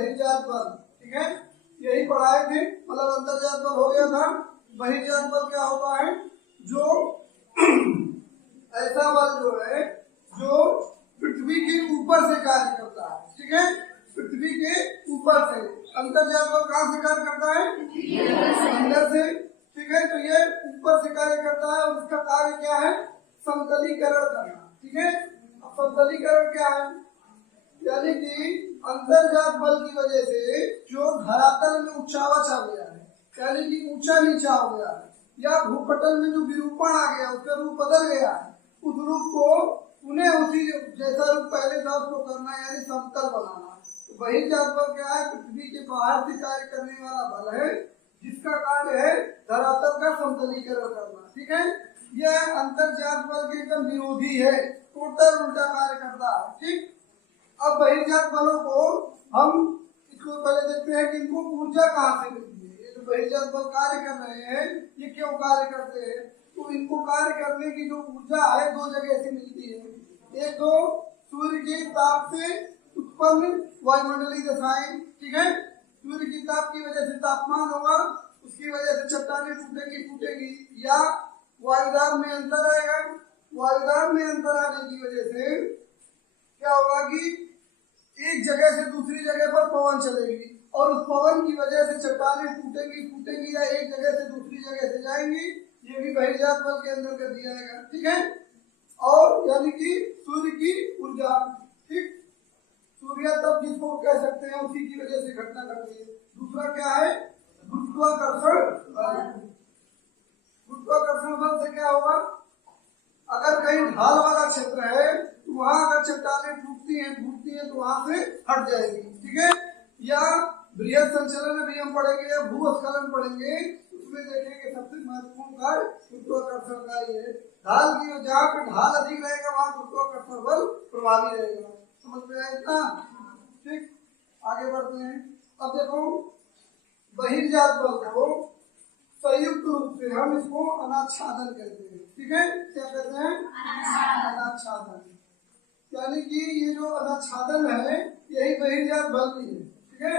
बहिर्जात बल, ठीक है, यही पढ़ाए थे। मतलब अंतर्जात बल हो गया था। बहिर्जात बल क्या होता है? जो ऐसा बल जो है जो पृथ्वी के ऊपर से कार्य करता है, ठीक है, पृथ्वी के ऊपर से। अंतर्जात बल कहाँ से कार्य करता है? अंदर से, ठीक है। तो ये ऊपर से कार्य करता है और उसका कार्य क्या है? समतलीकरण करना, ठीक है। अब समतलीकरण क्या है? यानी कि अंतर्जात बल की वजह से जो धरातल में उछावच आ गया है, यानी कि ऊंचा नीचा हो गया है, या भूपटल में जो विरूपण आ गया, उसका रूप बदल गया है, उस रूप को उन्हें उसी जैसा रूप पहले था उसको करना, यानी समतल बनाना। तो बहिर्जात बल क्या है? पृथ्वी के बाहर से कार्य करने वाला बल है, जिसका कार्य है धरातल का समतलीकरण करना, ठीक है। यह अंतर्जात बल के एकदम विरोधी है, टोटल उल्टा कार्य करता है, ठीक। अब बहिर्जात बलों को हम इसको पहले देखते हैं कि इनको ऊर्जा कहाँ से मिलती है। ये जो बहिर्जात बल कार्य कर रहे हैं, ये क्यों कार्य करते हैं? तो इनको कार्य करने की जो ऊर्जा है दो जगह से मिलती है। एक तो सूर्य के ताप से उत्पन्न वायुमंडलीय दशाएं, ठीक है, सूर्य की ताप की वजह से तापमान होगा, उसकी वजह से चट्टानें टूटेगी फूटेगी, या वायुदाब में अंतर आएगा। वायुदाब में अंतर आने की वजह से क्या होगा कि एक जगह से दूसरी जगह पर पवन चलेगी और उस पवन की वजह से चट्टानें टूटेगी फूटेगी या एक जगह से दूसरी जगह से जाएंगी। ये भी बहिर्जात बल के अंदर कर दिया जाएगा, ठीक है। और यानी कि सूर्य की ऊर्जा, ठीक, सूर्य तब जिसको कह सकते हैं उसी की वजह से घटना घटती है। दूसरा क्या है? गुरुत्वाकर्षण बल। गुरुत्वाकर्षण बल से क्या होगा? अगर कहीं ढाल वाला क्षेत्र है तो वहां अगर चट्टानें टूटती हैं फूटती हैं तो वहां से हट जाएगी, ठीक है। या बृहद संचलन में भी हम पढ़ेंगे या भूस्खलन पढ़ेंगे, उसमें देखेंगे सबसे महत्वपूर्ण कार्य गुरुत्वाकर्षण का ही है। ढाल की जहाँ पे ढाल अधिक रहेगा वहां गुरुत्वाकर्षण बल प्रभावी रहेगा। समझ में आया इतना? ठीक, आगे बढ़ते हैं। अब देखो बहिर्जात बल को संयुक्त रूप से हम इसको अनाच्छादन कहते हैं, ठीक है। क्या कहते हैं? अनाच्छादन। यानी कि ये जो अनाच्छादन है यही बहिर्जात बल भी है, ठीक है।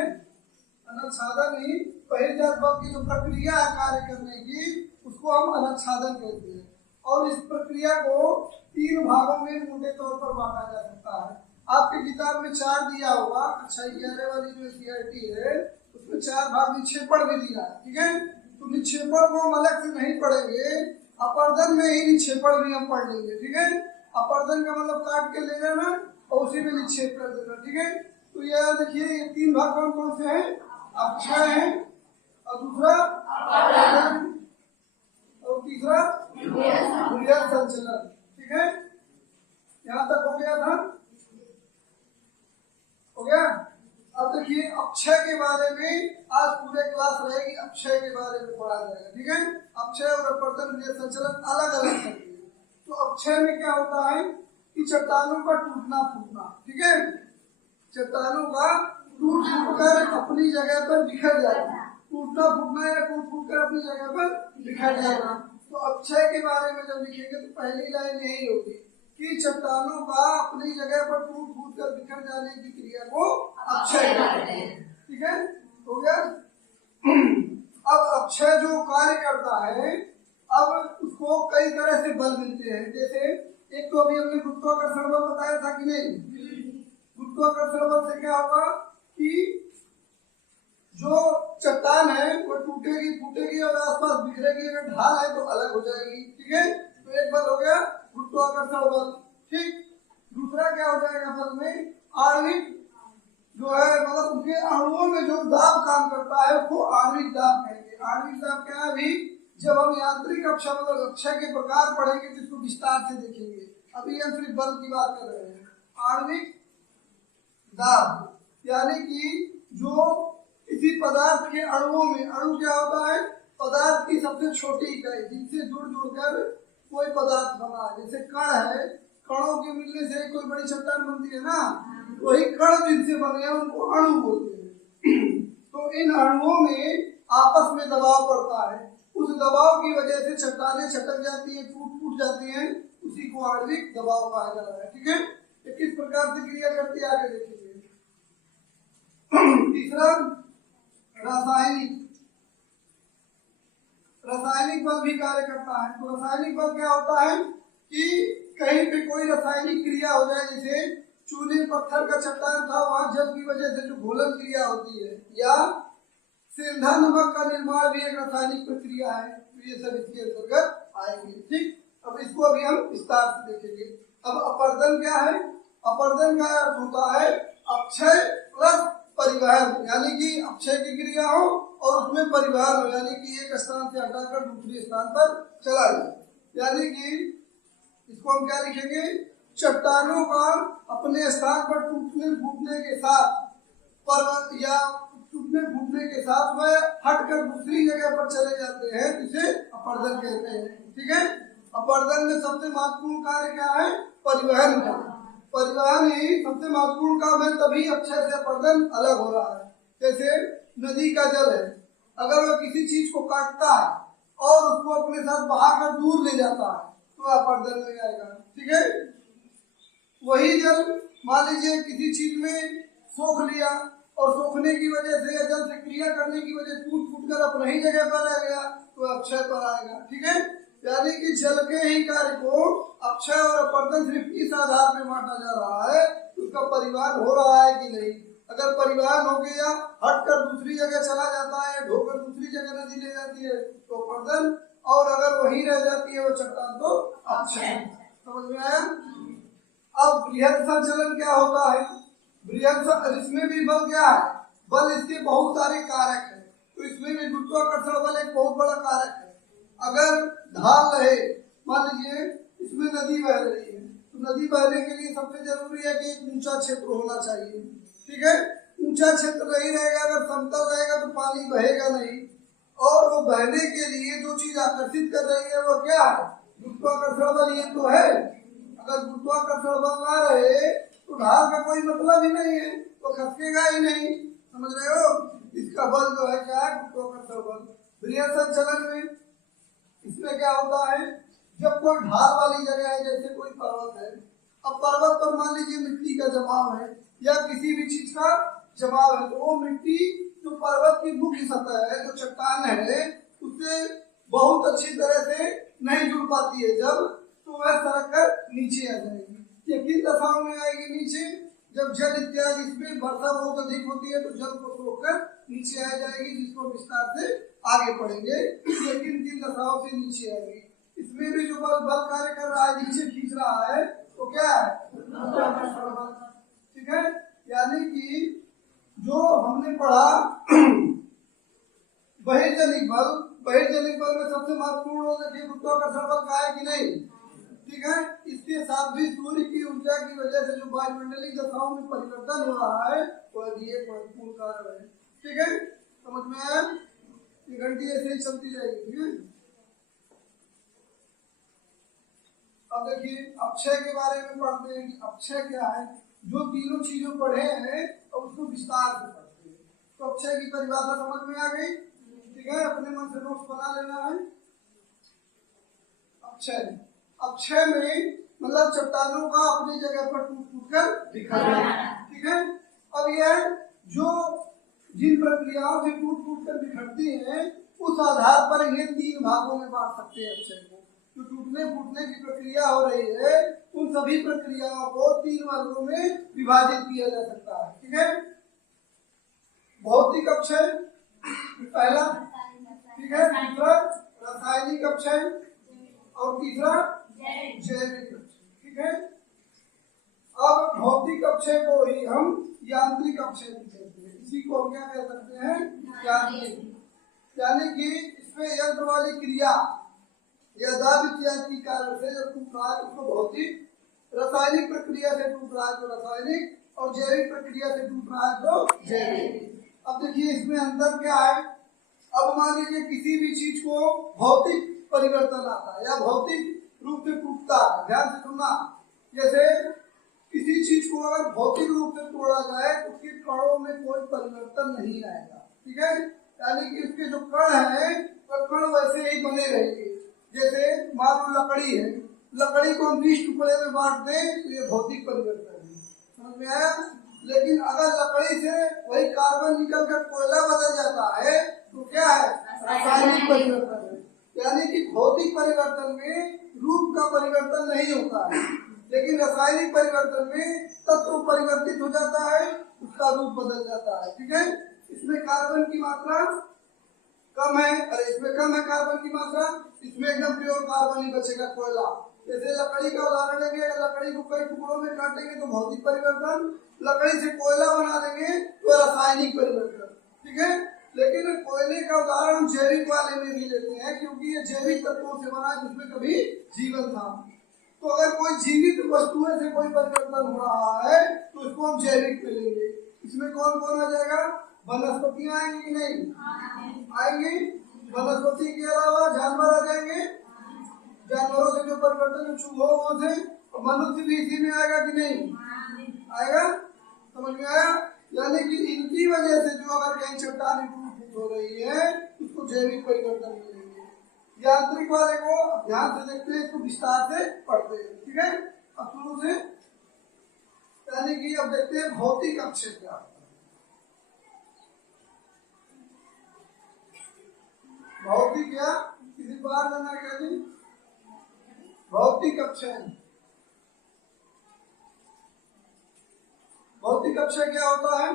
अनाच्छादन ही बहिर्जात बल की जो प्रक्रिया है कार्य करने की, उसको हम अनाच्छादन कहते हैं। और इस प्रक्रिया को 3 भागों में मोटे तौर पर बांटा जा सकता है। आपकी किताब में 4 दिया होगा, अच्छा 11 वाली जो CRT है उसमें 4 भाग निक्षेपण भी दिया है, ठीक है। तो निक्षेपण को हम अलग से नहीं पढ़ेंगे, अपर्दन में ही निक्षेपण भी हम पढ़ लेंगे, ठीक है। अपर्दन का मतलब काट के ले जाना और उसी में निक्षेप कर देना, ठीक है। तो यह देखिए ये 3 भाग कौन कौन से हैं? अक्षय है, और दूसरा अपर्दन, और तीसरा बृहद संचलन, ठीक है। यहाँ तक हो गया था, हो गया। अब देखिए अक्षय के बारे में आज पूरे क्लास रहेगी, अक्षय के बारे में पढ़ा जाएगा, ठीक है। अक्षय और अपर्दन बृहद संचलन अलग अलग करते हैं। तो अक्षय में क्या होता है कि चट्टानों का टूटना फूटना, ठीक है, चट्टानों का टूट फूट कर अपनी जगह पर बिखर जाना, टूटना फूटना या टूट फूट कर अपनी जगह पर बिखर जाना। तो अक्षय के बारे में जब लिखेंगे तो पहली लाइन यही होगी कि चट्टानों का अपनी जगह पर टूट फूट कर बिखर जाने की क्रिया को अक्षय कहते हैं, ठीक है, हो गया। अब अक्षय जो कार्य करता है, अब उसको कई तरह से बल मिलते हैं। जैसे एक तो अभी हमने गुरुत्वाकर्षण बल बताया था कि नहीं? गुरुत्वाकर्षण बल से क्या होगा कि जो चट्टान है वो टूटेगी फूटेगी और आसपास बिखरेगी, अगर ढाल है तो अलग हो जाएगी, ठीक है। तो एक बल हो गया गुरुत्वाकर्षण बल, ठीक। दूसरा क्या हो जाएगा बल में? आणविक जो है, मतलब उनके अणुओं में जो दाब काम करता है उसको आणविक दाब कहेंगे। आणविक दाब क्या है? अभी जब हम यांत्रिक अक्षय मतलब अक्षय के प्रकार पढ़ेंगे तो इसको विस्तार से देखेंगे। अभी हम सिर्फ बल की बात कर रहे हैं। आणविक दाब यानी कि जो किसी पदार्थ के अणुओं में, अणु क्या होता है? पदार्थ की सबसे छोटी इकाई जिनसे जुड़ जुड़कर कोई पदार्थ बना है। जैसे कण है, कणों के मिलने से कोई बड़ी चट्टान बनती है ना, वही कण जिनसे बने हैं उनको अणु बोलते हैं। तो इन अणुओं में आपस में दबाव पड़ता है, उस दबाव की वजह से चट्टानें छटक जाती है, टूट फूट जाती हैं, उसी को आणविक दबाव कहा जा रहा है, ठीक है। ये किस प्रकार से क्रिया करती है आगे देखेंगे। तीसरा रासायनिक बल भी कार्य करता है। तो रासायनिक बल क्या होता है कि कहीं पे कोई रासायनिक क्रिया हो जाए, जैसे चूने पत्थर का चट्टान था, वहां जल की वजह से जो घोलन क्रिया होती है, या सेंधा नमक का निर्माण भी एक रासायनिक प्रक्रिया है। तो ये सब इसके अंतर्गत आएंगे। ठीक, अब इसको अभी हम विस्तार से देखेंगे। अब अपर्दन क्या है? अपर्दन का अर्थ होता है अक्षय प्लस परिवहन, यानी कि अक्षय की क्रिया हो और उसमें परिवहन हो, यानी कि एक स्थान से हटाकर दूसरे स्थान पर चला जाए। यानी कि इसको हम क्या लिखेंगे? चट्टानों का अपने स्थान पर टूटने फूटने के साथ टूटने फूटने के साथ वह हटकर दूसरी जगह पर चले जाते हैं, जिसे अपर्दन कहते हैं। ठीक है, अपर्दन में सबसे महत्वपूर्ण कार्य क्या है? परिवहन का। परिवहन ही सबसे महत्वपूर्ण काम है, तभी अक्षय से अपर्दन अलग हो रहा है। जैसे नदी का जल है, अगर वह किसी चीज को काटता है और उसको अपने साथ बहाकर दूर ले जाता है तो अपर्दन में आएगा। ठीक है, वही जल मान लीजिए किसी चीज में सोख लिया और सोखने की वजह से या जल से क्रिया करने की वजह से टूट फूट कर अपनी ही जगह पर रह गया तो अक्षय पर आएगा। ठीक है, यानी कि जल के ही कार्य को अक्षय और अपर्दन सिर्फ इस आधार पर बांटा जा रहा है, उसका परिवहन हो रहा है कि नहीं। अगर परिवहन हो गया, हटकर दूसरी जगह चला जाता है, ढोकर दूसरी जगह नदी ले जाती है तो अपर्दन, और अगर वही रह जाती है वो चट्टान तो अक्षय। समझ में आया? अब बृहद संचलन क्या होता है? इसमें भी बल क्या है? बल इसके बहुत सारे कारक है। तो इसमें भी गुरुत्वाकर्षण बल एक बहुत बड़ा कारक है। अगर ढाल रहे, मान लीजिए इसमें नदी बह रही है, तो नदी बहने के लिए सबसे जरूरी है कि एक ऊंचा क्षेत्र होना चाहिए। ठीक है, ऊंचा क्षेत्र नहीं रहेगा, अगर समतल रहेगा तो पानी बहेगा नहीं, और वो बहने के लिए जो चीज आकर्षित कर रही है वो क्या है? गुरुत्वाकर्षण बल। ये तो है, अगर गुरुत्वाकर्षण बल ना रहे तो ढाल का कोई मतलब ही नहीं है, तो खसकेगा ही नहीं। समझ रहे हो? इसका बल जो है क्या है? गुरुत्वाकर्षण बल। बृहद संचलन में इसमें क्या होता है? जब कोई ढाल वाली जगह है, जैसे कोई पर्वत है, अब पर्वत पर मान लीजिए मिट्टी का जमाव है या किसी भी चीज का जमाव है, तो वो मिट्टी जो पर्वत की मुख्य सतह है, जो चट्टान है, उससे बहुत अच्छी तरह से नहीं जुड़ पाती है। जब तो वह सरक कर नीचे आ जाएगी। ये किन दशाओं में आएगी नीचे? जब जल इत्यादि इसमें वर्षा बहुत अधिक होती है तो जल को सोखकर नीचे आ जाएगी, जिसको विस्तार से आगे पढ़ेंगे। ये किन दशाओं से नीचे आएगी? इसमें भी जो बल कार्य कर रहा है, नीचे खींच रहा है, तो क्या है? ठीक है, यानी कि जो हमने पढ़ा बहिर्जनिक बल में सबसे महत्वपूर्ण हो देखिए गुरुत्वाकर्षण बल का है कि नहीं? ठीक है, इसके साथ भी सूर्य की ऊर्जा की वजह से जो वायुमंडलीय दशाओं में परिवर्तन हो रहा है वह भी एक महत्वपूर्ण कारण है। ठीक है, समझ में आया? ये घंटी ऐसे ही चलती रहेगी। ठीक है, अब देखिए अक्षय के बारे में पढ़ते हैं कि अक्षय क्या है। जो तीनों चीजों पढ़े हैं और उसको विस्तार से पढ़ते हैं। तो अक्षय की परिभाषा समझ में आ गई? ठीक है, अपने मन से नोट्स बना लेना है। अक्षय में मतलब चट्टानों का अपनी जगह पर टूट फूट कर बिखरना। ठीक है, अब यह जो जिन प्रक्रियाओं से टूट फूट कर बिखरती हैं, उस आधार पर ये तीन भागों में बांट सकते हैं अक्षय को। जो टूटने फूटने की प्रक्रिया हो रही है, उन सभी प्रक्रियाओं को तीन वर्गों में विभाजित किया जा सकता है। ठीक है, भौतिक अक्षय पहला, ठीक है, दूसरा रासायनिक अक्षय और तीसरा जैविक अक्षय। ठीक है, अब भौतिक अक्षय को ही हम यांत्रिक अक्षय भी कहते हैं। इसी को हम क्या कह सकते हैं? यांत्रिक। यानी कि इसमें यंत्र वाली क्रिया या दाब इत्यादि के कारण से जब टूट रहा है उसको भौतिक, रासायनिक प्रक्रिया से टूट रहा है तो रासायनिक, और जैविक प्रक्रिया से टूट रहा है तो जैविक। अब देखिए इसमें अंतर क्या है? अब मान लीजिए किसी भी चीज को भौतिक परिवर्तन आता है या भौतिक रूप से टूटता है, ध्यान से सुनना। जैसे किसी चीज को अगर भौतिक रूप से तोड़ा जाए तो उसके कणों में कोई परिवर्तन नहीं आएगा। ठीक है, यानी कि उसके जो कण है वो कण वैसे ही बने रहेंगे। जैसे मान लो लकड़ी है, लकड़ी को हम 20 टुकड़े में बांट दें तो ये भौतिक परिवर्तन है। समझ में आया? लेकिन अगर लकड़ी से वही कार्बन निकल कर कोयला बदल जाता है तो क्या है, रासायनिक परिवर्तन है। यानी कि भौतिक परिवर्तन में रूप का परिवर्तन नहीं होता है, लेकिन रासायनिक परिवर्तन में तत्व परिवर्तित हो जाता है, उसका रूप बदल जाता है। ठीक है, इसमें कार्बन की मात्रा कम है, अरे इसमें कम है कार्बन की मात्रा, इसमें एकदम प्योर कार्बन ही बचेगा, कोयला। जैसे लकड़ी का उदाहरण लेंगे, लकड़ी को कई टुकड़ों में काटेंगे तो भौतिक परिवर्तन, लकड़ी से कोयला बना देंगे तो रासायनिक परिवर्तन। ठीक है, लेकिन कोयले का उदाहरण हम जैविक वाले में भी लेते हैं, क्योंकि ये जैविक तत्वों से बना है जिसमें कभी जीवन था। तो अगर कोई जीवित वस्तुओं से कोई परिवर्तन हो रहा है तो इसको हम जैविक में लेंगे। इसमें कौन कौन आ जाएगा, वनस्पतियां आएंगी कि नहीं आएंगी, वनस्पति के अलावा जानवर आ जाएंगे, जानवरों से जो परिवर्तन चूहों से, और मनुष्य भी इसी में आएगा कि नहीं आएगा, समझ में आया। यानी कि इनकी वजह से जो अगर कहीं चट्टानी टूट हो रही है उसको जैविक परिवर्तन मिलेंगे। यांत्रिक वाले को ध्यान से देखते हैं, इसको विस्तार से पढ़ते हैं। ठीक है, अब शुरू से, यानी कि अब देखते हैं भौतिक अक्षय क्या होता है। भौतिक या किसी बार जाना क्या जी, भौतिक अक्षय। भौतिक अक्षय क्या होता है,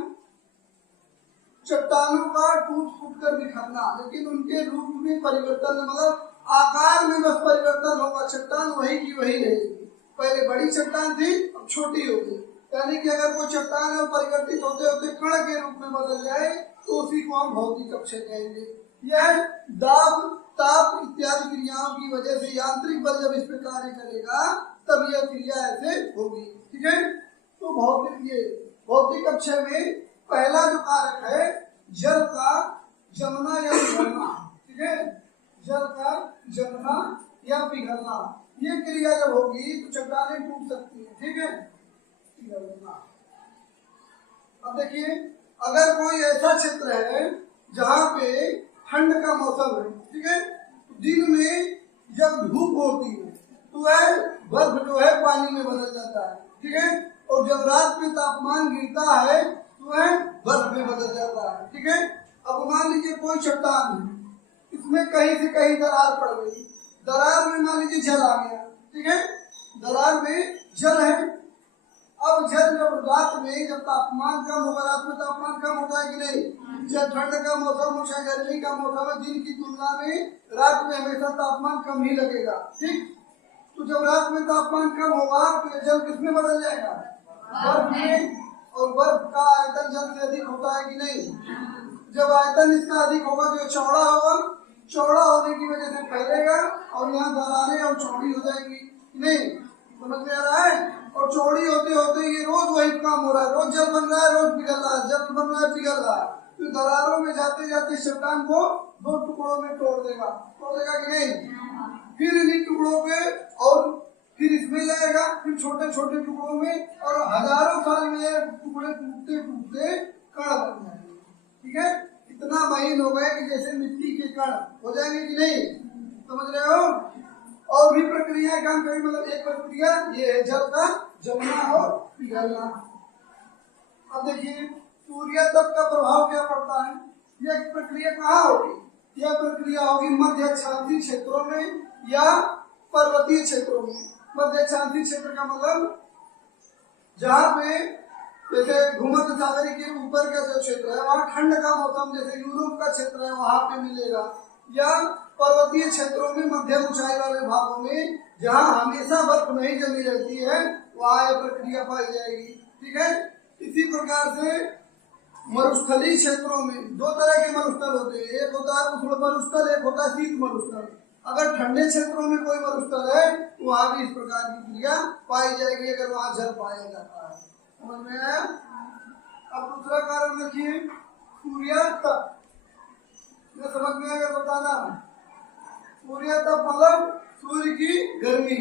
चट्टानों का टूट फूट कर बिखरना, लेकिन उनके रूप में परिवर्तन, मतलब आकार में बस परिवर्तन होगा, चट्टान वही की वही रहेगी। पहले बड़ी चट्टान थी, अब छोटी होगी। यानी कि अगर कोई चट्टान में परिवर्तित होते होते कण के रूप में बदल जाए तो उसी को हम भौतिक अक्षय कहेंगे। यह दाब, ताप इत्यादि क्रियाओं की वजह से यांत्रिक बल जब इस पर कार्य करेगा तब यह क्रिया ऐसे होगी। ठीक है, तो भौतिक अक्षय में पहला जो कारक है जल का जमना या पिघलना। ठीक है, जल का जमना या पिघलना, ये क्रिया जब होगी तो चट्टानें टूट सकती है। ठीक है, पिघलना। अब देखिए, अगर कोई ऐसा क्षेत्र है जहाँ पे ठंड का मौसम है, ठीक है, दिन में जब धूप होती है तो वह बर्फ जो है पानी में बदल जाता है। ठीक है, और जब रात में तापमान गिरता है तो वह बर्फ में बदल जाता है। ठीक है, अब मान लीजिए कोई चट्टान है, इसमें कहीं से कहीं दरार पड़ गई, दरार में मान लीजिए जल आ गया। ठीक है, दरार में जल है। अब जल जब रात में जब तापमान कम होगा, रात में तापमान कम होता है कि नहीं, जब ठंड का मौसम हो चाहे गर्मी का मौसम है, दिन की तुलना में रात में हमेशा तापमान कम ही लगेगा। ठीक, तो जब रात में तापमान कम होगा तो जल किसमें बदल जाएगा, बर्फ में। और बर्फ का आयतन जल से अधिक होता है कि नहीं, जब आयतन इसका अधिक होगा तो चौड़ा होगा, चौड़ा होने की वजह से फैलेगा और यहाँ दरारें और चौड़ी हो जाएगी। नहीं समझ में आ रहा है, और चौड़ी होते होते ये रोज वही काम हो रहा है, रोज जल बन रहा है, रोज पिघल रहा है, जल बन रहा है, पिघल रहा है, तो दरारों में जाते जाते चट्टान को दो टुकड़ों में तोड़ देगा कि नहीं। फिर इन्हीं टुकड़ों पे और फिर इसमें जाएगा, फिर छोटे छोटे टुकड़ों में, और हजारों साल में टुकड़े टूटते टूटते कण बन जाएंगे। ठीक है, इतना महीन हो गए कि जैसे मिट्टी के कण हो जाएंगे कि नहीं, समझ रहे हो। और भी प्रक्रिया काम करें, मतलब एक प्रक्रिया ये है जल का जमना और पिघलना। अब देखिए सूर्य तप का प्रभाव क्या पड़ता है, यह प्रक्रिया कहाँ होगी, यह प्रक्रिया होगी मध्य अक्षांशीय क्षेत्रों में या पर्वतीय क्षेत्रों में। मध्य अक्षांशीय क्षेत्र का मतलब जहाँ पे जैसे भूमध्य सागर के ऊपर का जो क्षेत्र है वहाँ ठंड का मौसम, जैसे यूरोप का क्षेत्र है वहाँ पे मिलेगा, या पर्वतीय क्षेत्रों में मध्यम ऊंचाई वाले भागों में जहाँ हमेशा बर्फ नहीं जमी रहती है वहाँ यह प्रक्रिया पाई जाएगी। ठीक है, इसी प्रकार से मरुस्थलीय क्षेत्रों में दो तरह के मरुस्थल होते हैं, एक होता है उष्ण मरुस्थल, एक होता है शीत मरुस्थल। अगर ठंडे क्षेत्रों में कोई मरुस्थल है तो वहाँ भी इस प्रकार की क्रिया पाई जाएगी अगर वहाँ जल पाया जाता है। समझ में आया। अब दूसरा कारण देखिए सूर्य तप, समझ में आएगा बताना। सूर्य तप मतलब सूर्य की गर्मी,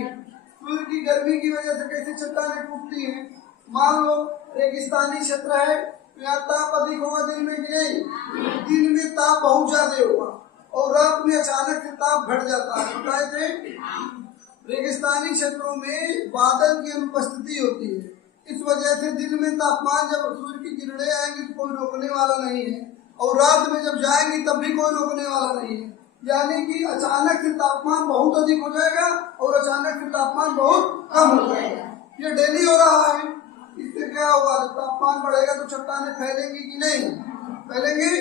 सूर्य की गर्मी की वजह से कैसे चट्टानें टूटती हैं। मान लो रेगिस्तानी क्षेत्र है तो यहाँ ताप अधिक होगा दिन में कि नहीं, दिन में ताप बहुत ज्यादा होगा और रात में अचानक से ताप घट जाता है। बताए थे रेगिस्तानी क्षेत्रों में बादल की अनुपस्थिति होती है, इस वजह से दिन में तापमान जब सूर्य की किरणें आएंगी तो कोई रोकने वाला नहीं है, और रात में जब जाएंगी तब भी कोई रोकने वाला नहीं है। यानी कि अचानक से तापमान बहुत अधिक हो जाएगा और अचानक से तापमान बहुत कम हो जाएगा। ये डेली हो रहा है। इससे क्या होगा, जब तापमान बढ़ेगा तो चट्टानें फैलेंगी कि नहीं, फैलेंगी,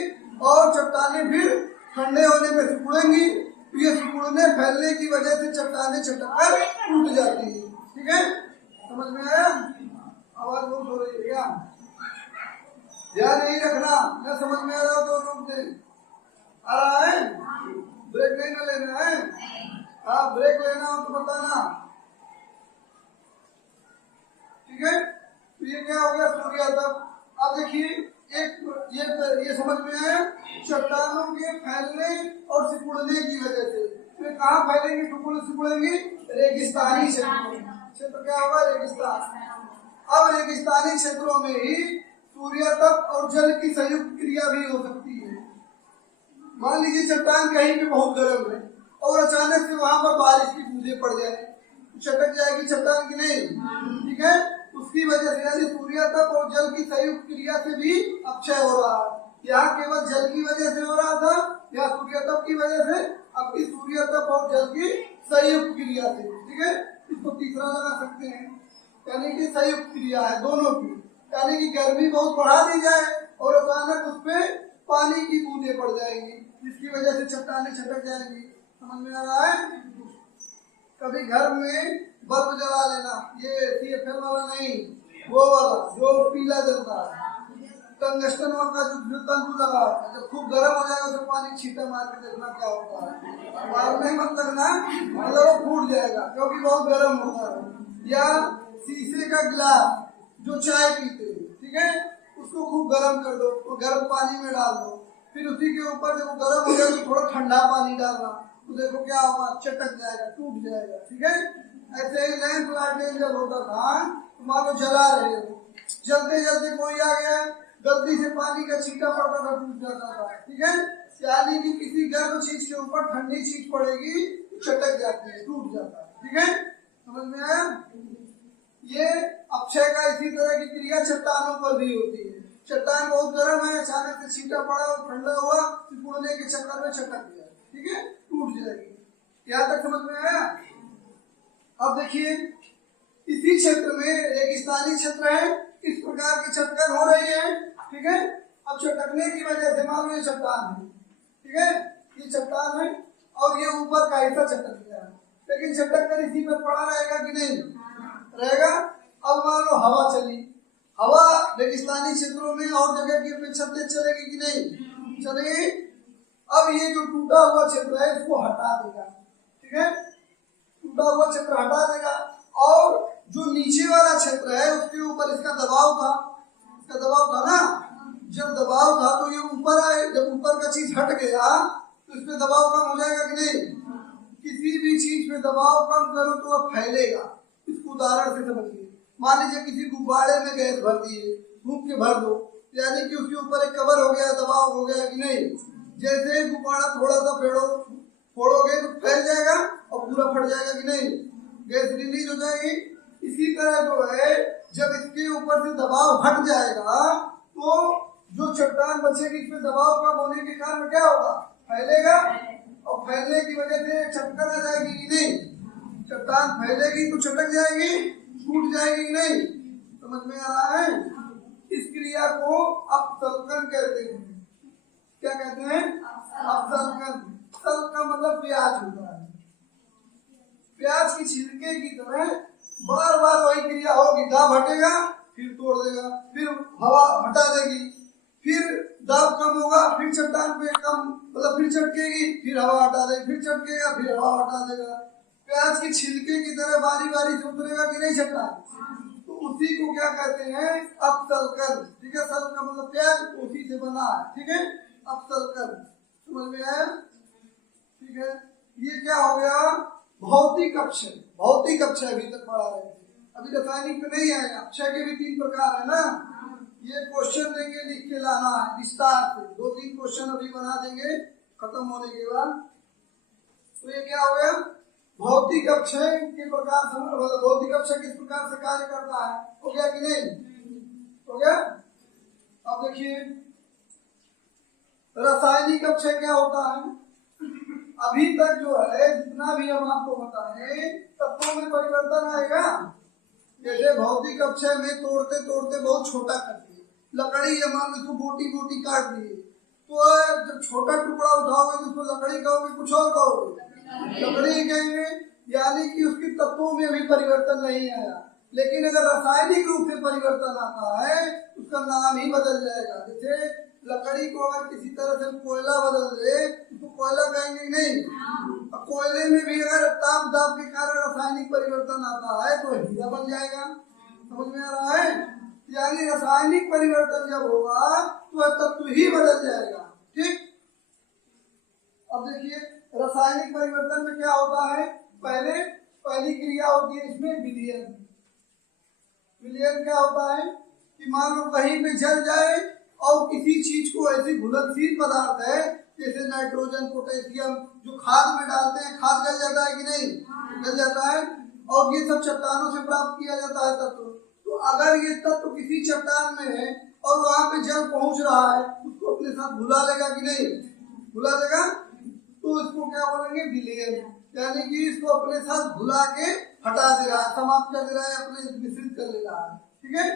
और चट्टानें फिर ठंडे होने में सिकुड़ेंगी। ये सिकुड़ने फैलने की वजह से चट्टानें चटक कर टूट जाती है। ठीक है, समझ में आया? आवाज बहुत हो रही है क्या? ध्यान नहीं रखना, न समझ में आ रहा हो तो रोक दे। आ रहा है? ब्रेक नहीं ना लेना है। हाँ, ब्रेक लेना हो तो बताना। ठीक है, तो ये क्या हो गया, सूर्य तक। अब देखिए ये समझ में आया, चट्टानों के फैलने और सिकुड़ने की वजह से। तो कहाँ फैलेंगी, सिकुड़ेंगी? रेगिस्तानी क्षेत्र क्या होगा, रेगिस्तान। अब रेगिस्तानी क्षेत्रों में ही सूर्य तप और जल की संयुक्त क्रिया भी हो सकती है। मान लीजिए चट्टान कहीं पे बहुत गर्म है और अचानक से वहां पर बारिश की बूंदें पड़ जाए, चटक जाएगी चट्टान की नहीं? ठीक है, उसकी वजह से यानी सूर्य तप और जल की संयुक्त क्रिया से भी अपक्षय हो रहा है। यहाँ केवल जल की वजह से हो रहा था, या सूर्य तप की वजह से, अब की सूर्य तप और जल की संयुक्त क्रिया से। ठीक है, इसको तीसरा लगा सकते हैं, यानी कि संयुक्त क्रिया है दोनों की। यानी कि गर्मी बहुत बढ़ा दी जाए और अचानक उस पे पानी की बूंदें पड़ जाएंगी, जिसकी वजह से चट्टानें छटक जाएंगी। समझ में आ रहा है? कभी घर में बल्ब जला लेना, ये CFL वाला नहीं, वो वाला जो पीला जलता है, टंगस्टन का जो तंतु लगा, जब खूब गर्म हो जाएगा तो पानी छींटा मार के देखना क्या होता है। मारने मत लगना, मतलब वो फूट जाएगा क्योंकि बहुत गर्म होता है। या शीशे का गिलास जो चाय पीते हैं, ठीक है, उसको खूब गर्म कर दो, तो गर्म पानी में डाल दो, फिर उसी के ऊपर जब गर्म हो जाए तो थोड़ा ठंडा पानी डालना, तो देखो क्या होगा, चटक जाएगा, टूट जाएगा। ठीक है, ऐसे ही लैंप लालटेन जब होता था, तो मान लो जला रहे हो, जलते जलते कोई आ गया, गलती से पानी का छींटा पड़ता था, टूट जाता था। ठीक है, यानी कि किसी गर्म चीज के ऊपर ठंडी चीज पड़ेगी, चटक जाती है, टूट जाता है। ठीक है, समझ में आया? ये अपक्षय का इसी तरह की क्रिया चट्टानों पर भी होती है। चट्टान बहुत गर्म है, अचानक से छींटा पड़ा और ठंडा हुआ, सिकुड़ने के चक्कर में चटक गया, ठीक है, टूट जाएगी। यहाँ तक समझ में आया? अब देखिए, इसी क्षेत्र में रेगिस्तानी क्षेत्र है, इस प्रकार की चटकन हो रही है। ठीक है, अब चटकने की वजह से मान लो ये चट्टान है, ठीक है, ये चट्टान है और ये ऊपर का हिस्सा चटक गया, लेकिन चटक कर इसी पर पड़ा रहेगा कि नहीं रहेगा? अब मान लो हवा चली, हवा रेगिस्तानी क्षेत्रों में और जगह की अपेक्षा तेज चलेगी कि नहीं चलेगी? अब ये जो टूटा हुआ क्षेत्र है इसको हटा देगा, ठीक है, टूटा हुआ क्षेत्र हटा देगा, और जो नीचे वाला क्षेत्र है उसके ऊपर इसका दबाव था, इसका दबाव था ना, जब दबाव था तो ये ऊपर आए, जब ऊपर का चीज हट गया तो इस पे दबाव कम हो जाएगा कि नहीं? किसी भी चीज पे दबाव कम करो तो वह फैलेगा। इसको उदाहरण से समझिए, मान लीजिए किसी गुब्बारे में गैस भर दिए, फूंक के भर दो, यानी कि उसके ऊपर एक कवर हो गया, दबाव हो गया कि नहीं? जैसे गुब्बारा थोड़ा सा फोड़ोगे तो फैल जाएगा और पूरा फट जाएगा कि नहीं? गैस रिलीज हो जाएगी। इसी तरह जो है, जब इसके ऊपर से दबाव हट जाएगा तो जो चट्टान बचेगी इस पे दबाव कम होने के कारण क्या होगा? फैलेगा, और फैलने की वजह से चटकन आ जाएगी कि नहीं? चट्टान फैलेगी तो चटक जाएगी, टूट जाएगी कि नहीं? समझ में आ रहा है? इस क्रिया को अपसल्कन कहते हैं। क्या कहते हैं? अपसल्कन। सल का मतलब प्याज होता है। प्याज की छिलके की तरह बार बार वही क्रिया होगी, दाब हटेगा फिर तोड़ देगा, फिर हवा हटा देगी, फिर दाब कम होगा, फिर चट्टान पे कम मतलब फिर चटकेगी, फिर हवा हटा देगी, फिर चटकेगा, फिर हवा हटा देगा। प्याज की छिलके की तरह बारी बारी से उतरेगा कि नहीं चट्टान? तो उसी को क्या कहते हैं? अपसल्कन। ठीक है, सल का मतलब प्याज, उसी से बना है। ठीक है, अपसल्कन। समझ में आया? ठीक है, ये क्या हो गया? भौतिक अपक्षय। भौतिक अपक्षय अभी तक पढ़ा रहे थे, अभी रासायनिक पे नहीं आएगा। अपक्षय के भी 3 प्रकार है ना, ये क्वेश्चन देंगे, लिख के लाना है विस्तार से, 2-3 क्वेश्चन अभी बना देंगे खत्म होने के बाद। तो ये क्या हो गया? भौतिक अक्षय के प्रकार से, भौतिक अक्षय किस प्रकार से कार्य करता है, हो गया कि नहीं, हो गया। अब देखिए रासायनिक अक्षय क्या होता है। अभी तक जो है जितना भी हम आपको बताएं तत्वों में परिवर्तन आएगा। जैसे भौतिक अक्षय में तोड़ते तोड़ते बहुत छोटा कर दिए, लकड़ी या मान लो इसको बोटी बोटी काट दिए, तो जब छोटा टुकड़ा उठाओगे तो उसको लकड़ी कहोगे कुछ और कहोगे, लकड़ी कहेंगे। यानी कि उसकी तत्वों में भी परिवर्तन नहीं आया। लेकिन अगर रासायनिक रूप से परिवर्तन आता है उसका नाम ही बदल जाएगा। जैसे लकड़ी को अगर किसी तरह से कोयला बदल दे तो कोयला कहेंगे नहीं। कोयले में भी अगर ताप दाब के कारण रासायनिक परिवर्तन आता है तो हीरा बन जाएगा। समझ में आ रहा है। यानी रासायनिक परिवर्तन जब होगा तो तत्व ही बदल जाएगा। ठीक। अब देखिए रासायनिक परिवर्तन में क्या होता है, पहली क्रिया होती है इसमें विलयन। विलयन क्या होता है कि मान लो कहीं पे जल जाए और किसी चीज को ऐसी घुलनशील पदार्थ है जैसे नाइट्रोजन पोटेशियम जो खाद में डालते हैं, खाद गल जाता है कि नहीं, गल जाता है। और ये सब चट्टानों से प्राप्त किया जाता है तत्व। तो अगर ये तत्व किसी चट्टान में है और वहां पे जल पहुंच रहा है उसको अपने साथ घुला लेगा कि नहीं, घुला देगा, तो इसको क्या बोलेंगे, विलयन। यानी कि इसको अपने साथ घुला के हटा दे रहा है, समाप्त कर दे रहा है, अपने मिश्रित कर ले रहा है। ठीक है।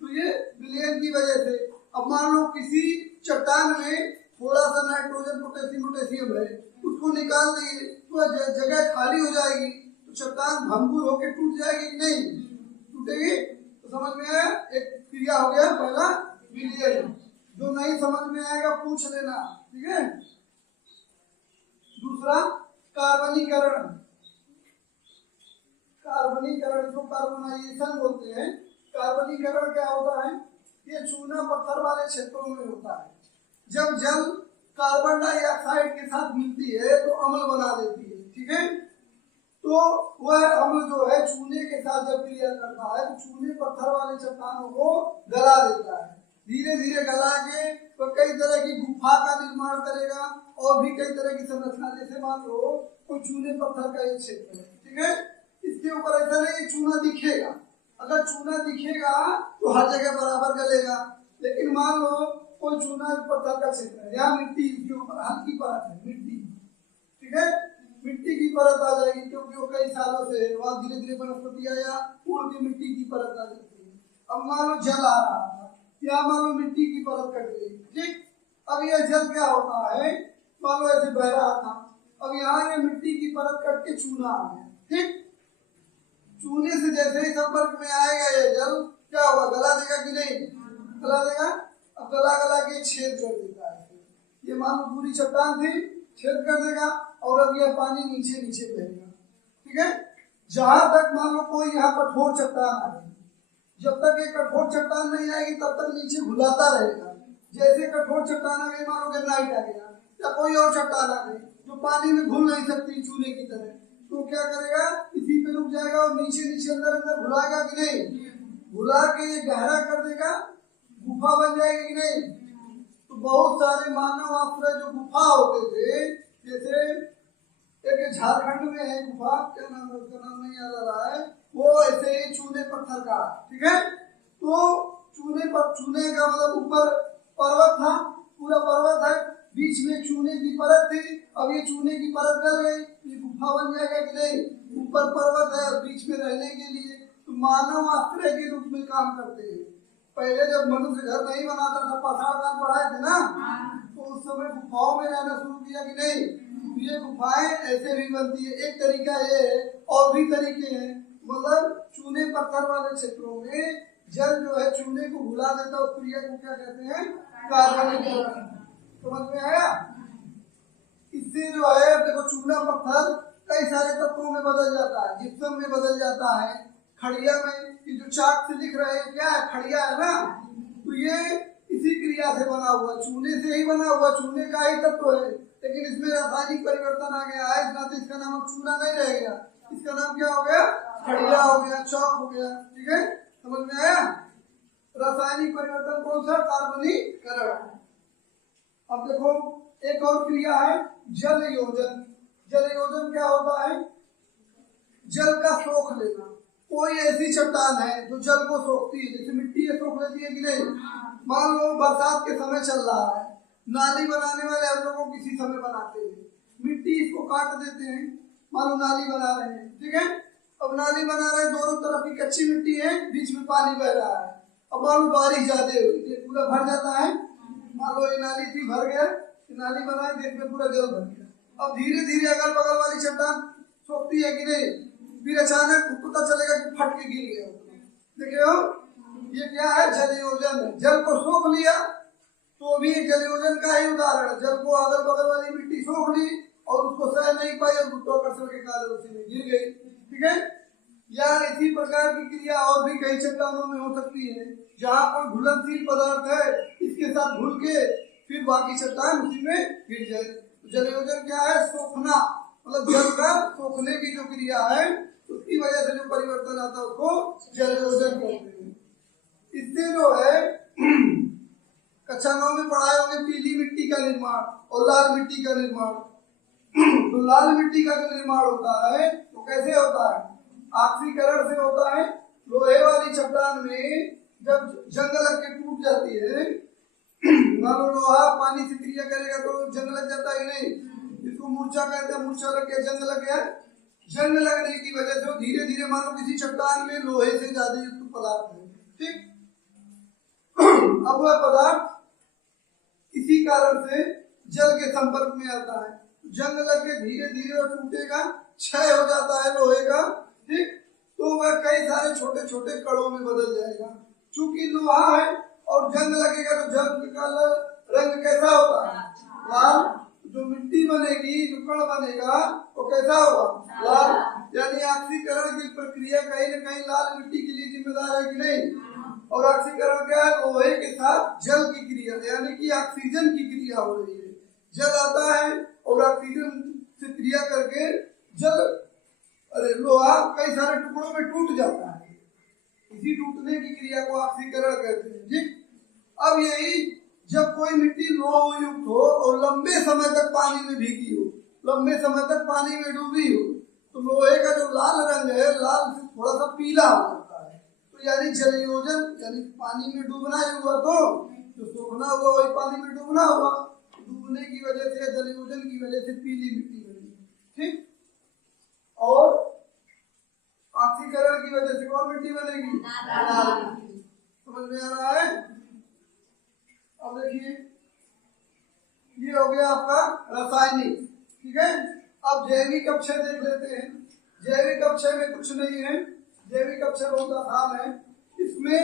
तो ये विलयन की वजह से अब मान लो किसी चट्टान में थोड़ा सा नाइट्रोजन पोटेशियम है, उसको निकाल दिए तो जगह खाली हो जाएगी, तो चट्टान भंगुर होकर टूट जाएगी कि नहीं, टूटेगी। तो समझ में आया, एक क्रिया हो गया पहला विलयन। जो नहीं समझ में आएगा पूछ लेना। ठीक है। दूसरा कार्बनीकरण। कार्बनीकरण को कार्बोनाइजेशन बोलते हैं। कार्बनीकरण क्या होता है, ये चूना पत्थर वाले क्षेत्रों में होता है। जब जल कार्बन डाइऑक्साइड के साथ मिलती है तो अम्ल बना देती है। ठीक है। तो वह अम्ल जो है चूने के साथ जब क्रिया करता है तो चूने पत्थर वाले चट्टानों को गला देता है। धीरे धीरे गला के तो कई तरह की गुफा का निर्माण करेगा और भी कई तरह की संरचना। जैसे मान लो कोई चूने पत्थर का एक क्षेत्र है, ठीक है, इसके ऊपर ऐसा नहीं चूना दिखेगा। अगर चूना दिखेगा तो हर जगह बराबर गलेगा। लेकिन मान लो कोई चूना पत्थर का क्षेत्र है, यहाँ मिट्टी के ऊपर हल्की परत है, मिट्टी, ठीक है, मिट्टी की परत आ जाएगी क्योंकि वो कई सालों से वहां धीरे धीरे वनस्पति आया उड़ के मिट्टी की परत आ जाती है। अब मान लो जल आ रहा था, यहाँ मान लो मिट्टी की परत कट गई। ठीक। अब यह जल क्या होता है, मान लो ऐसे बह रहा था, अब यहाँ ये मिट्टी की परत कट के चूना आ गया। ठीक। चूने से जैसे ही संपर्क में आएगा ये जल क्या होगा, गला देगा कि नहीं, गला देगा। अब गला गला के छेद कर देता है। ये मान लो पूरी चट्टान थी, छेद कर देगा और अब यह पानी नीचे नीचे बहेगा। ठीक है। जहां तक मान लो कोई यहाँ कठोर चट्टान आ गई, जब तक ये कठोर चट्टान नहीं आएगी तब तक नीचे घुलाता रहेगा। जैसे कठोर चट्टान आ गई, मान लो ग्रेनाइट आ गया या कोई और चट्टान आ गई जो पानी में घुल नहीं सकती चूने की तरह, तो क्या करेगा, इसी पे रुक जाएगा और नीचे नीचे अंदर अंदर घुलाएगा कि नहीं, घुला के ये गहरा कर देगा, गुफा बन जाएगी कि नहीं। तो बहुत सारे मानव आश्रय जो गुफा होते थे, जैसे एक झारखंड में है गुफा, क्या नाम है उसका, नाम नहीं याद आ रहा है, वो ऐसे ही चूने पत्थर का, ठीक है। तो चूने का मतलब ऊपर पर्वत था, पूरा पर्वत है, बीच में चूने की परत थी। अब ये चूने की परत गल गई, ये गुफा बन जाएगा कि नहीं। ऊपर पर्वत है, बीच में रहने के लिए तो मानव आश्रय के रूप में काम करते हैं। पहले जब मनुष्य घर नहीं बनाता था, पाषाण काल पढ़ाए थे ना, तो उस समय गुफाओं में रहना शुरू किया कि नहीं। ये गुफाएं ऐसे भी बनती है। एक तरीका ये है, और भी तरीके हैं, मतलब चूने पत्थर वाले क्षेत्रों में जल जो है चूने को घुला देता है, उस क्रिया को क्या कहते हैं, कार्बनीकरण। समझ में आया। इससे जो है देखो चूना पत्थर कई सारे तत्वों में बदल जाता है, जिप्सम में बदल जाता है, खड़िया में, ये जो चाक से लिख रहे हैं क्या है, खड़िया है ना, तो ये इसी क्रिया से बना हुआ, चूने से ही बना हुआ, चूने का ही तत्व है। लेकिन इसमें रासायनिक परिवर्तन आ गया है, इस नाते इसका नाम चूना नहीं रह गया, इसका नाम क्या हो गया, खड़िया हो गया, चौक हो गया। ठीक है, समझ में आया। रासायनिक परिवर्तन कौन सा, कार्बनीकरण। अब देखो एक और क्रिया है जल योजन। जल योजन क्या होता है, जल का सोख लेना। कोई ऐसी चट्टान है जो जल को सोखती है, जैसे मिट्टी ये सोख लेती है कि नहीं। मान लो बरसात के समय चल रहा है, नाली बनाने वाले हम लोगों किसी समय बनाते हैं, मिट्टी इसको काट देते हैं, मान लो नाली बना रहे हैं, ठीक है। अब नाली बना रहे हैं, दोनों तरफ की कच्ची मिट्टी है, बीच में पानी बह रहा है। अब मान लो बारिश ज्यादा हुई, ये पूरा भर जाता है। मान लो ये नाली थी, भर गया, नाली बनाए, देख में पूरा जल भर गया। अब धीरे धीरे अगल बगल वाली चट्टान सोखती है कि नहीं, फिर अचानक पता चलेगा कि फट के गिर गया। देखिए ये क्या है, जलयोजन है। जल को सोख लिया तो भी जलयोजन का ही उदाहरण है। जल को अगल बगल वाली मिट्टी सोख ली और उसको सह नहीं पाई और गुरुत्वाकर्षण के कारण उसी में गिर गई, ठीक है। या इसी प्रकार की क्रिया और भी कई चट्टानों में हो सकती है, जहाँ कोई घुलनशील पदार्थ है इसके साथ घुल के फिर बाकी चट्टान उसी में गिर जाए। जलयोजन क्या है, सोखना, मतलब जल का सोखने की जो क्रिया है उसकी वजह से जो परिवर्तन आता है उसको जलयोजन कहते हैं। इससे जो है कक्षा 9 में पढ़ाए होंगे पीली मिट्टी का निर्माण और लाल मिट्टी का निर्माण। तो लाल मिट्टी का जो निर्माण होता है तो कैसे होता है, ऑक्सीकरण से होता है। लोहे वाली चट्टान में जब जंग लग के टूट जाती है, मान लो लोहा पानी से क्रिया करेगा तो जंग लग जाता है नहीं, इसको मूर्छा कहते हैं। मूर्छा लग गया, जंग लग गया। जंग लगने की वजह से धीरे धीरे मानो किसी चट्टान में लोहे से ज्यादा युक्त पदार्थ है, ठीक। अब वह पदार्थ इसी कारण से जल के संपर्क में आता है, जंग लग के धीरे धीरे वह टूटेगा, क्षय हो जाता है लोहे का, ठीक। तो वह कई सारे छोटे छोटे कणों में बदल जाएगा। चूंकि लोहा है और जंग लगेगा तो जंग का रंग कैसा होता है, लाल। जो मिट्टी बनेगी, जो कण बनेगा वो कैसा होगा, लाल। यानी ऑक्सीकरण की प्रक्रिया कहीं न कहीं लाल मिट्टी के लिए जिम्मेदार है कि नहीं। और ऑक्सीकरण क्या है, लोहे के साथ जल की क्रिया, यानी कि ऑक्सीजन की क्रिया हो रही है। जल आता है और ऑक्सीजन से क्रिया करके लोहा कई सारे टुकड़ों में टूट जाता है। इसी टूटने की क्रिया को ऑक्सीकरण कहते हैं, ठीक। अब यही जब कोई मिट्टी लोह युक्त हो और लंबे समय तक पानी में भीगी हो, लंबे समय तक पानी में डूबी हो, तो लोहे का जो लाल रंग है, लाल से थोड़ा सा पीला हो जाता है। तो यानी जलयोजन, यानी पानी में डूबना ही हुआ, तो जो सोखना हुआ वही पानी में डूबना हुआ। डूबने की वजह से, जलयोजन की वजह से पीली मिट्टी बनी, ठीक। और ऑक्सीकरण की वजह से कौन मिट्टी बनेगी, लाल मिट्टी। समझ में आ रहा है। अब देखिए ये हो गया आपका रासायनिक, ठीक है। अब जैविक अक्षय देख लेते हैं। जैविक अक्षय में कुछ नहीं है, जैविक अक्षय बहुत आसान है। इसमें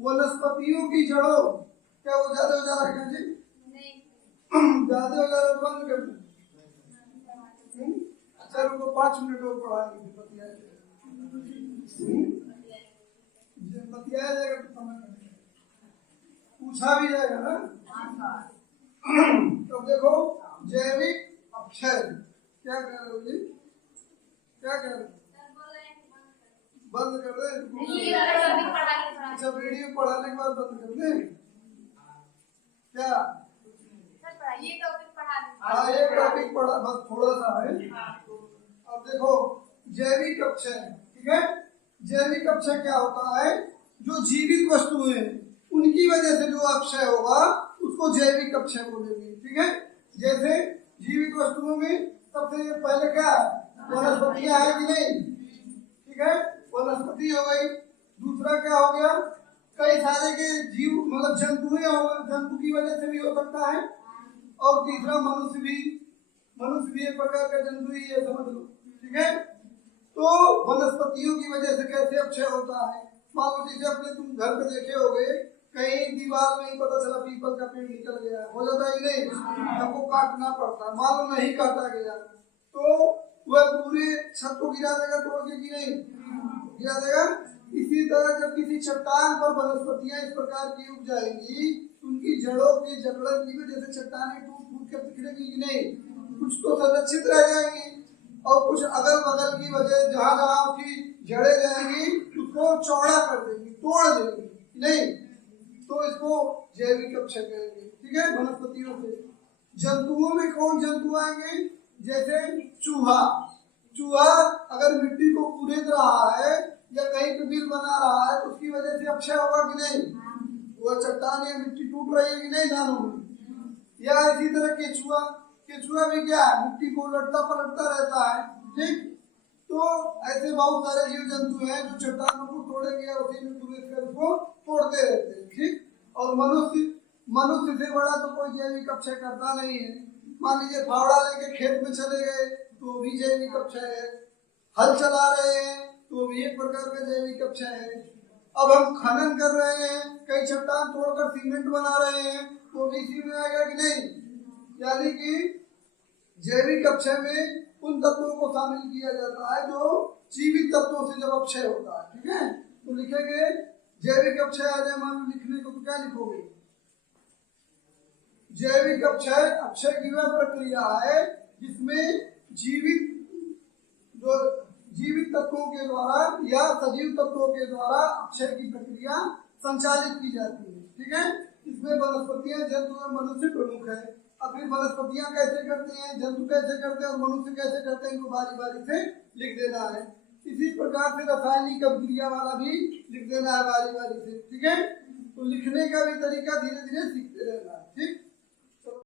वनस्पतियों की जड़ों, क्या वो ज्यादा हो जा रहा है जी, ज्यादा हो जा रहा है, बंद कर दो। अच्छा रुको 5 मिनट और पढ़ाएंगे, बतियाया जाएगा तो समझ पूछा भी जाएगा ना। तो देखो जैविक अक्षय क्या कह रहे हो जी, क्या कह रहे हो, बंद कर दे। अच्छा वीडियो पढ़ाने के बाद बंद कर दे क्या, हाँ एक टॉपिक पढ़ा बस, थोड़ा सा है। अब देखो जैविक अक्षय, ठीक है। जैविक अक्षय क्या होता है, जो जीवित वस्तुएं उनकी वजह से जो अक्षय होगा उसको जैविक अक्षय बोलेंगे, ठीक है। जैसे जीवित वस्तुओं में सबसे पहले क्या है, वनस्पतियां है कि नहीं, ठीक है, वनस्पति हो गई। दूसरा क्या हो गया, कई सारे के जीव, मतलब जंतुएं हो गए, जंतु की वजह से भी हो सकता है। और तीसरा मनुष्य भी एक प्रकार का जंतु ही है, समझ लो, ठीक है। तो वनस्पतियों की वजह से कैसे अक्षय होता है, मान लो जैसे अपने तुम घर पे देखे होगे, कहीं दीवार में ही पता चला पीपल का पेड़ निकल गया, हो जाता है नहीं, हमको काटना पड़ता। मान लो नहीं काटा गया तो वह पूरे छत को गिरा देगा, तोड़ के कि नहीं गिरा देगा। इसी तरह जब किसी चट्टान पर वनस्पतियां इस प्रकार की उग जाएंगी, उनकी जड़ों के जकड़न की वजह से चट्टानें टूट फूट के बिखरेगी कि नहीं, कुछ तो संरक्षित रह जाएंगी और कुछ अगल बगल की वजह जहाँ जहाँ उसकी जड़ें जाएंगी उसको चौड़ा कर देंगी, तोड़ देंगी नहीं। तो इसको जैविक अक्षय कहेंगे, ठीक है। वनस्पतियों से जंतुओं में कौन जंतु आएंगे, जैसे चूहा, चूहा अगर मिट्टी को कूद रहा है या कहीं पे बिल बना रहा है तो उसकी वजह से अक्षय होगा कि नहीं? वो चट्टान या मिट्टी टूट रही है कि नहीं दानों में? या इसी तरह केचुआ भी क्या है, मिट्टी को उलटता पलटता रहता है। ठीक, तो ऐसे बहुत सारे जीव जंतु हैं जो चट्टानों को तोड़ेंगे और उसी में कूद कर उसको तोड़ते रहते हैं। ठीक, और मनुष्य से बड़ा तो कोई जैविक अक्षय करता नहीं है। मान लीजिए फावड़ा लेके खेत में चले गए तो भी जैविक अक्षय है, हल चला रहे हैं तो भी एक प्रकार का जैविक अक्षय है। अब हम खनन कर रहे हैं, कई चट्टान तोड़कर सीमेंट बना रहे हैं तो भी इसी में आएगा कि नहीं? यानी कि जैविक अक्षय में उन तत्वों को शामिल किया जाता है जो जीवित तत्वों से जब अक्षय होता है। ठीक है, तो लिखेंगे जैविक अक्षय आ जाए, मान लो लिखने को तो क्या लिखोगे? जैविक अक्षय की वह प्रक्रिया है जिसमें जीवित तत्वों के द्वारा या सजीव तत्वों के द्वारा अक्षय की प्रक्रिया संचालित की जाती है। ठीक है, इसमें वनस्पतियां, जंतु और मनुष्य प्रमुख है। अब फिर वनस्पतियां कैसे करते हैं, जंतु कैसे करते हैं और मनुष्य कैसे करते हैं, इनको बारी बारी से लिख देना है। इसी प्रकार से रासायनिक अभिक्रिया वाला भी लिख देना है बारी बारी से। ठीक है, तो लिखने का भी तरीका धीरे धीरे सीखते रहना है। ठीक।